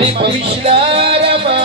Mari Krishna lá